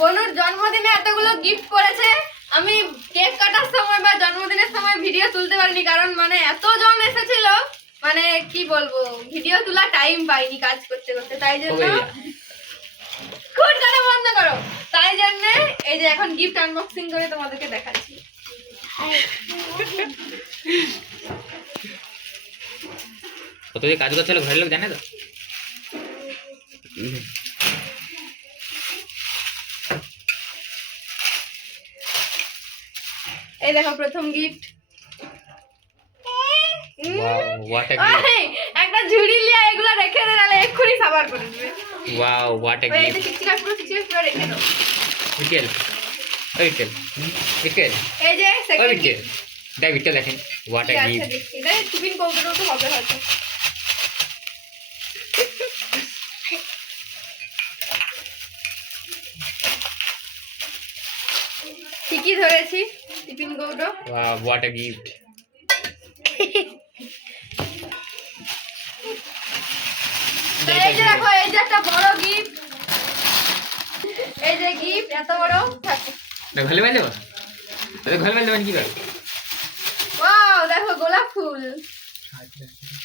বনুর জন্মদিনে এতগুলো গিফট করেছে, আমি কেক কাটার সময় বা জন্মদিনের সময় ভিডিও তুলতে পারিনি, কারণ মানে এতজন এসেছিল, মানে কি বলবো, ভিডিও তোলা টাইম পাইনি কাজ করতে করতে, তাই জন্য খুঁটখাটা বন্ধ করো। তাই জন্য এই যে এখন গিফট আনবক্সিং করে তোমাদেরকে দেখাচ্ছি। কত যে কাজ করছিল ঘরের লোক জানে তো। এই দেখো প্রথম গিফট। একটা ঝুড়ি লিয়া এগুলা রেখে দে, নালে এক্ষুনি সাবার করে দিবে। ওয়াও হোয়াট এ এই গিফট। যে চিচিরা পুরো রেখে দাও। বিকেল বিকেল বিকেল এই যে সেকেন্ড বিকেল দেখ বিকেল দেখেন হোয়াট এ গিফট। এটা টিফিন কৌটোটাও তো হবে হয়তো। ঠিকই ধরেছি, টিফিন কৌটো। Wow what a gift. এই যে দেখো, এই যে একটা বড় গিফট, এই যে গিফট এত বড় থাকে। ঘরে বেল দেবো, ঘরে বেল দেবেন কি করে? ওয়াও দেখো গোলাপ ফুল।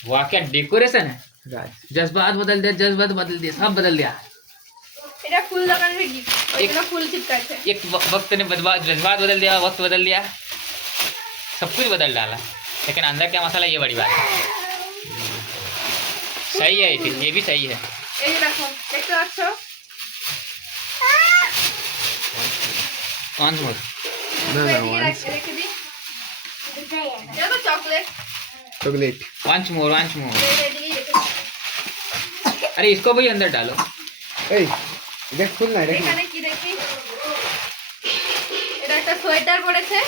वाह क्या डेकोरेशन है। जज्बात बदल दिया सब बदल दिया। এটা ফুল দোকানের গিফট, ওইগুলো ফুল চিপকাছে। एक वक्त ने जज्बात बदल दिया, वक्त बदल दिया, सब कुछ बदल डाला, लेकिन अंदर क्या मसाला ये बड़ी बात है। सही है, ये भी सही है। এই যে দেখো, দেখতে পাচ্ছো कौन सा রেখে দিই। এটা তো চকলেট। चॉकलेट वंस मोर এদিকেই রেখে দিই। अरे इसको भी अंदर डालो। এই দেখ খুল না এটা এখানে কি দেখি, এটা একটা সোয়েটার পরেছে।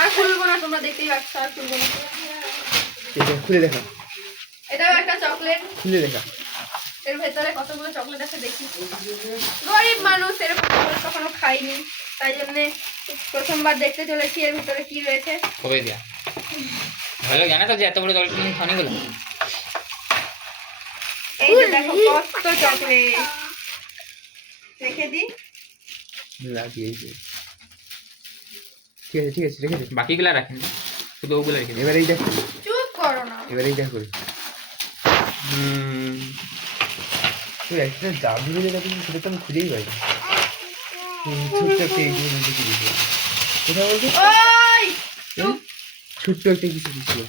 আর খুলবো না, তোমরা দেখতেই পাচ্ছ, আর খুলবো না। এটা খুলে দেখা, এটাও একটা চকলেট। খুলে দেখা। এর ভেতরে কতগুলো চকলেট আছে দেখি। গরিব মানুষ, এরকম চকলেট কখনো খাইনি, তাই জন্য প্রথমবার দেখতে চলেছি এর ভিতরে কি রয়েছে। हो गया ভালো জানা তো যে এত বড় চকলেট তুমি খানি বলে। এই যে দেখো কত চকলেট, রেখে দিই। লাগিয়েছে, ঠিক আছে রেখে দে। বাকিগুলো রাখেন, শুধু ওগুলো রেখে দিন। এবার এই দেখ, চুপ করো না। এবার এই দেখ করে তুই একটা জাদু বলে দেখি, সেটা তো আমি খুঁজেই পাই না। ছোট্ট একটা এই মধ্যে কি দিয়েছে কোথাও বলতো, ওই চুপ। ছোট্ট একটা কিছু দিয়েছিল।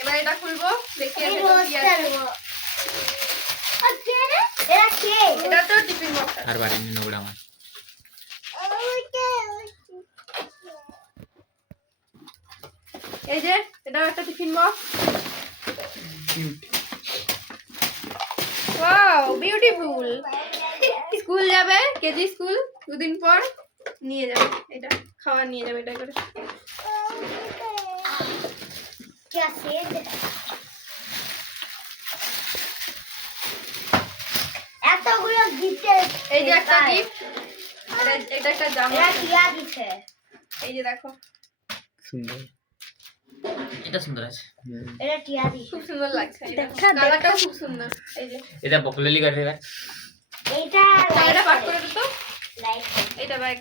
এবার এটা খুলবো, দেখি এর ভেতরে কি আছে। এটা তো টিফিন বক্স। আর বারে নোংরা আমার। এই যে এটা একটা tiffin box. Wow beautiful. School যাবে, কেজি স্কুল, দুদিন পর নিয়ে যাবে এটা, খাবার নিয়ে যাবে এটা করে। এতগুলো গিফট, এই যে একটা গিফট, এটা একটা জামা। টিয়া দিছে। এই যে দেখো সুন্দর, এটা সুন্দর আছে। এটা টিয়া দিছে। খুব সুন্দর লাগছে, কালারটাও খুব সুন্দর। এই যে এটা পপুলারলি করে দেবে। এইটা এটা পাক করে দিতো, লাইট। এটা ব্যাগ।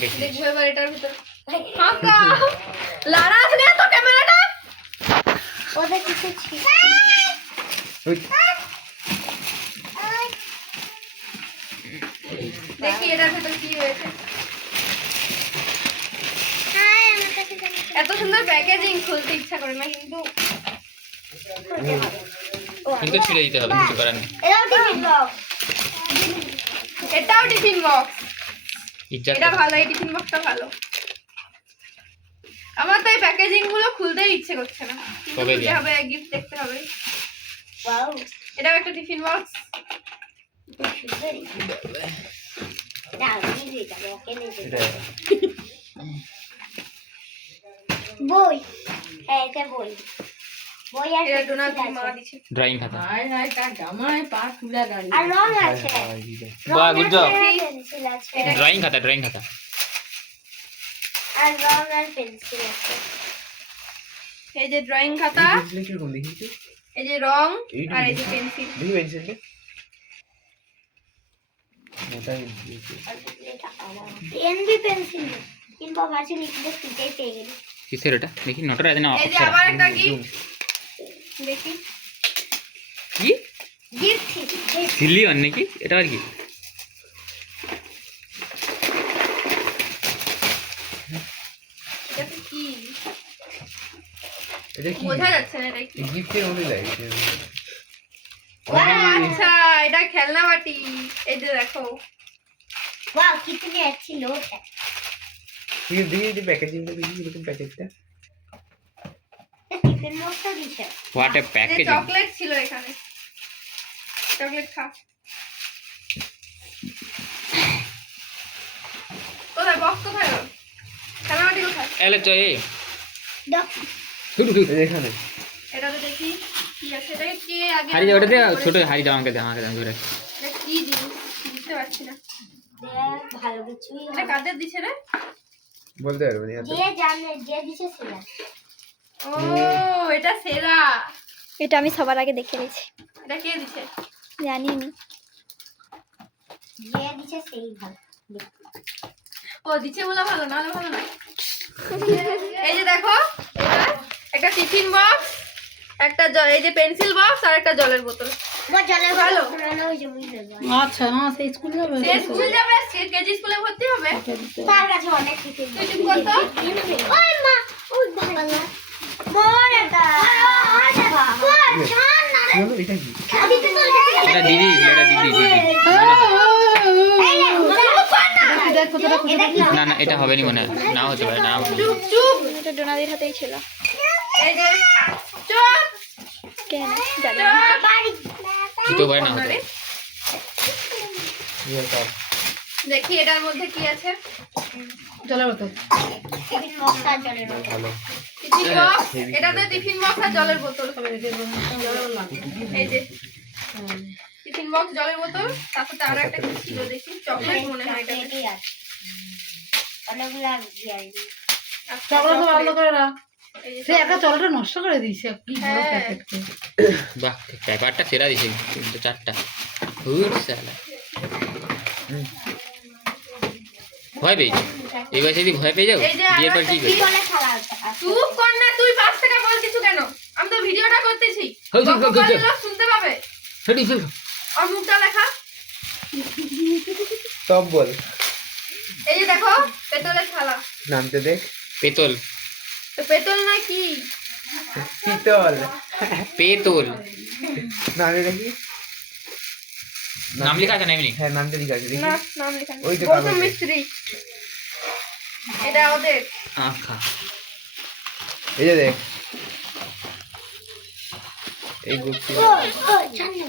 দেখি দেখবো এবার এটার ভিতর ফাঁকা। লারা আসলে তো ক্যামেরাটা ওদের কিছু ছিল। দেখি এটার ভিতর কি রয়েছে। এত সুন্দর প্যাকেজিং, খুলতে ইচ্ছা করে না, কিন্তু কিন্তু ছিঁড়ে দিতে হবে, কিছু করার নেই। এটাও টিফিন বক্স। এটাও টিফিন বক্স। ইজ্জত এটা ভালো, এই টিফিন বক্সটা ভালো। আমার তো এই প্যাকেজিং গুলো খুলতেই ইচ্ছে করছে না, কিন্তু কবে খুলতে দিয়া? হবে, গিফট দেখতে হবে। ওয়াও, এটাও একটা টিফিন বক্স। খুব সুন্দর। এটা আমি দিয়ে যাবো, ওকে নিয়ে যাবো। বই, হ্যাঁ এটা বই। বই আর এটা ডোনাল্ড পেন্সিল মা আছে। দিছে। ড্রয়িং খাতা। আর রং আছে। বাহ, good job. পেন্সিল আছে। ড্রয়িং খাতা আর রং আর পেন্সিল আছে। এই যে ড্রয়িং খাতা, কিরকম দেখি তো? এই যে রং, এইটা আর এই যে পেন্সিল। দেখি পেন্সিলটা কোথায় দিয়েছে? পেন भी पेंसिल इनको भाषा लिखते सीधे पेगे কিসের এটা দেখি নটরাজ না এই যে অপ্সরা? আবার একটা গিফট দেখি কি गिफ्ट সিলিয়ন নাকি এটা আর কি? এটা কি এটা কি বোঝা যাচ্ছে না এটা কি গিফটের মধ্যে লাগছে ও আচ্ছা এটা খেলনা বাটি এই যে দেখো वाह कितनी अच्छी लोट है তুই দেখি প্যাকেজিংটা দেখি এরকম প্যাকেজটা टिफिन बॉक्स तो दिशा হোয়াট এ এই যে প্যাকেজিং। চকলেট ছিল এখানে চকলেট খা কোথায় বক্স কোথায় গেল খেলনা বাটি কোথায় এলে তো এই दो এখানে এটাতে দেখি কি আছে এটা কে আগে হারি ওটা দে ছোট হারি দাও আমাকে ধরে এটা কি জিনিস বুঝতে পারছি না देख ভালো কিছুই এটা কাদের দিছে রে বলতে পারবো না যে জানে যে দিছে সেরা ও এটা সেরা এটা আমি সবার আগে দেখে নিয়েছি, এটা কে দিছে জানি নি। যে দিছে সেই ভালো ও দিছে বলে ভালো নাহলে ভালো না এই যে দেখো এটা একটা টিফিন বক্স একটা এই যে পেন্সিল বক্স আর একটা জলের বোতল वो चले ভালো। पुराना हो जाए বুঝলে আচ্ছা হ্যাঁ সেই স্কুল যাবে সে স্কুল যাবে কেজি স্কুলে ভর্তি হবে তার কাছে অনেক টিফিন তুই চুপ কর তো ওই মা ওই ভালো মোর এটা ও জান না কি হলো এটা কি আমি তো এটা দিদি দেখ কতটা খুশি না না এটা হবে নি মনে হয় নাও হতে পারে না চুপ চুপ এটা ডোনাদির হাতেই ছিল, এই যে চুপ কেন জানি না। বাড়ি দিতেও পারে না হতে পারে। ইয়ে সব দেখি এটার মধ্যে কি আছে চলে বোতল টিফিন বক্স আর চলে ভালো টিফিন বক্স এটাতে টিফিন বক্স আর জলের বোতল এই যে টিফিন বক্স জলের বোতল তার সাথে আর একটা কি ছিল দেখি চকলেট মনে হয় এটা এটাই আছে অনেকগুলা দিয়ে চকলেট তো ভালো করে রাখ এই যে সে একটা চকলেট নষ্ট করে দিয়েছে কি বড় হ্যাঁ। প্যাকেটকে বাহ পেপারটা সেরা দিছে কিন্তু চারটা হুট সালা ভয় পেয়েছি এবার যদি ভয় পেয়ে যাও এই যে বিয়ের পর কি আরেকটা করবে বলে খেলা আছে চুপ কর না তুই 5 টাকা বল কিছু কেন আমি তো ভিডিওটা করতেছি হই, চুপ, চুপ, চুপ, চুপ। লোক শুনতে পাবে সরি সরি আর মুখটা লেখা সব বল এই যে দেখো পেতলের থালা নামতে দেখ পেতল তো পেতল না কি পিতল পেতল নামে দেখি নাম লেখা আছে না এমনি হ্যাঁ নামটা লিখা আছে দেখি না নাম লেখা ওই তো গৌতম কাগজে। মিস্ত্রি এটা ওদের আখা এই যে দেখ এই গুপ্তি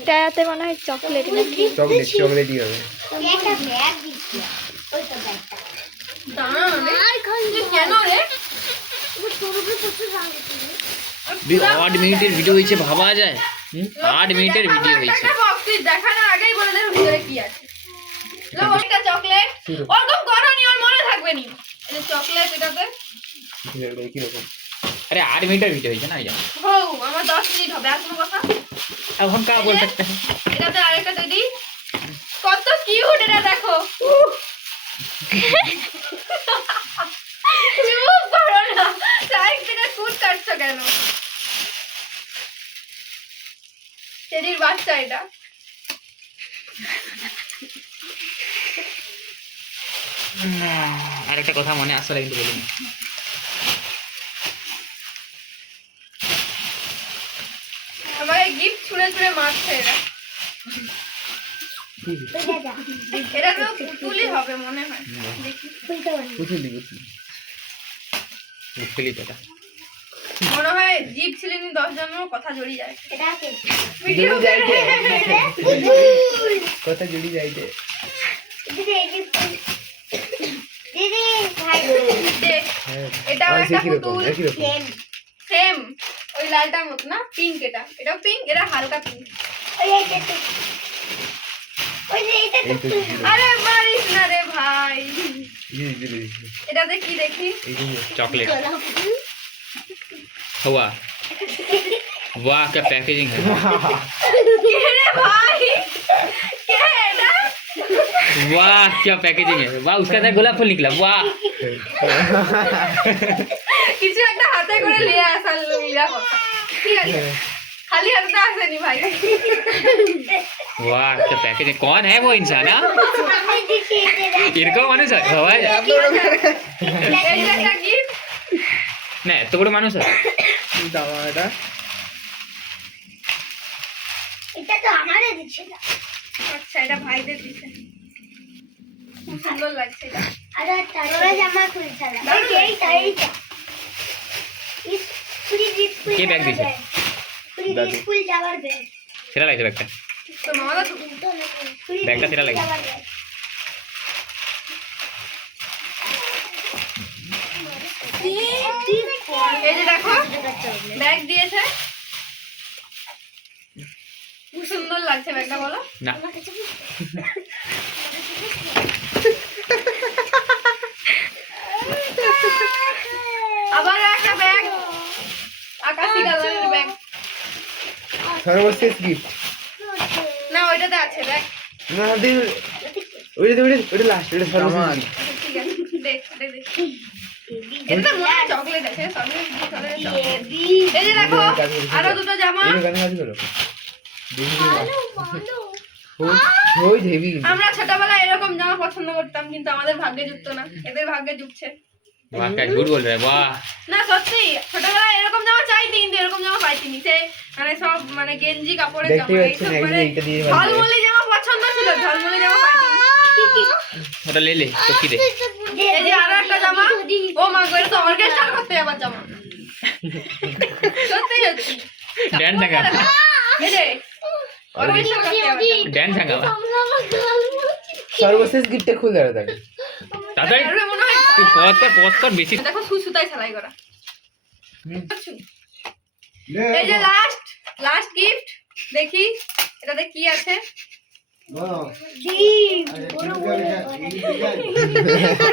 এটাতে মনে হয় চকলেট নাকি, চকলেটই হবে একটা ব্যাগ দিচ্ছি ওই তো ব্যাগটা দাঁড়া তুই কেন রে আট মিনিটের ভিডিও হয়েছে ভাবা যায় 8 মিনিটের ভিডিও হয়েছে তুই দেখানোর আগেই বলে দেবে ভিতরে কি আছে লো ওটা চকলেট ওরকম করনি ওর মনে থাকবে নি এই যে চকলেট এটাতে কিরকম আরে 8 মিনিটের ভিডিও হয়েছে না এই হো আমার 10 মিনিট হবে আর কোনো কথা এখন কা বল सकते हैं এটাতে আরেকটা দিদি কত কিউট এটা দেখো চুপ করো না সাইড থেকে কুট কাটছো কেন টেডির বাচ্চা এটা আর একটা কথা মনে আসলে কিন্তু বলিনি আমাকে গিফট ছুঁড়ে ছুঁড়ে মারছে এরা এটা তো পুতুলই হবে মনে হয় দেখি বুঝলি মুশকিলই তো এটা মনে হয় জীব ছিলেন 10 জন্ম কথা জড়িয়ে যায় এটা আছে ভিডিও যাইতে কথা জুড়ি যাইতে দিদি দিদি ভাই হ্যাঁ এটা আর সে একটা কিরকম পুতুল একই রকম সেম সেম ওই লালটার মতো না পিঙ্ক এটাও পিঙ্ক এটা হালকা পিঙ্ক ওই এটা ওই যে এটা এই তো আরে মারিস না রে ভাই জিরে এটাতে কি দেখি এই যে चॉकलेट हुआ वाह क्या पैकेजिंग है কে রে ভাই কে এটা वाह क्या पैकेजिंग है, वाह उसका अंदर गोलाप फूल निकला, वाह কিছু একটা হাতে করে নিয়ে আসার লিয়া কথা ঠিক আছে খালি হাতে আসেনি ভাই वाह क्या पैकेजिंग, कौन है वो इंसान? हाँ এরকম মানুষ হয় সবাই? এই যে একটা গিফট না এত বড় মানুষ হয়? জামা এটা এটা তো আমাদের দিচ্ছে না। আচ্ছা এটা ভাইদের দিছে খুব সুন্দর লাগছে এটা আরে তোরা জামা খুলছে না এইটা স্কুল কে ব্যাগ দিছে? স্কুল যাওয়ার ব্যাগ সেরা লাগছে ব্যাগটা, তো মামা তো ব্যাগটা সেরা লাগছে। এই যে দেখো ব্যাগ দিয়েছে খুব সুন্দর লাগছে ব্যাগটা বলো না আবার একটা ব্যাগ আকাশি কালারের ব্যাগ সর্বশেষ গিফট না ওইটাতে আছে ব্যাগ না দে ওইটা লাস্ট, ওইটা সর্বশেষ gift। ঠিক আছে দেখ দেখ এটা তো মনে হয় চকলেট আছে চকলেট এই যে দেখো আরো দুটো জামা এই গানে কাজ করো দেখি ওই হেভি আমরা ছোটবেলায় এরকম জামা পছন্দ করতাম কিন্তু আমাদের ভাগ্যে জুটতো না এদের ভাগ্যে জুটছে वाह क्या झूठ बोल रहा है, वाह না সত্যি ছোটবেলায় এরকম জামা চাইনি কিন্তু এরকম জামা পাইনি সে মানে সব মানে গেঞ্জি কাপড়ের দেখতে জামা পাচ্ছেন এইসব একদিন মানে এইটা দিয়ে ভালো ঝলমলে জামা পছন্দ ছিল ঝলমলে জামা পাইনি ওটা ले ले तो की दे এই যে আরো একটা জামা ও মা গো এটা তো অর্কেস্ট্রা করতে যাবার জামা সত্যি সত্যি डांस संगा এই যে অর্কেস্ট্রা করতে যাবার জামা डांस संगा সর্বশেষ গিফটটা খুলে দাও তাহলে তাড়াতাড়ি এর মনে হয় তুই পজ কর বেশি দেখো সুতায় সেলাই করা হুম। এই যে লাস্ট গিফট দেখি এটাতে কি আছে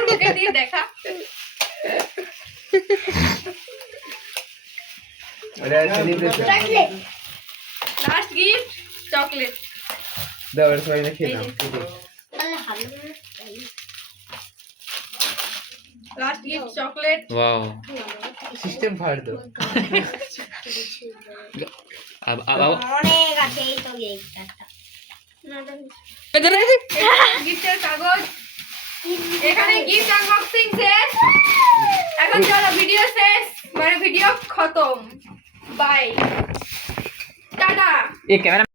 মুখে দিয়ে দেখা এটা celebration chocolate last gift chocolate দাও এটা সবাই খেয়ে নাও last gift chocolate wow system ফাড় দাও अब অনেক আছে এই তো এইটা গিফটের কাগজ এখানে গিফট আনবক্সিং শেষ এখন চলো ভিডিও শেষ মানে ভিডিও খতম বাই টাটা ये कैमरा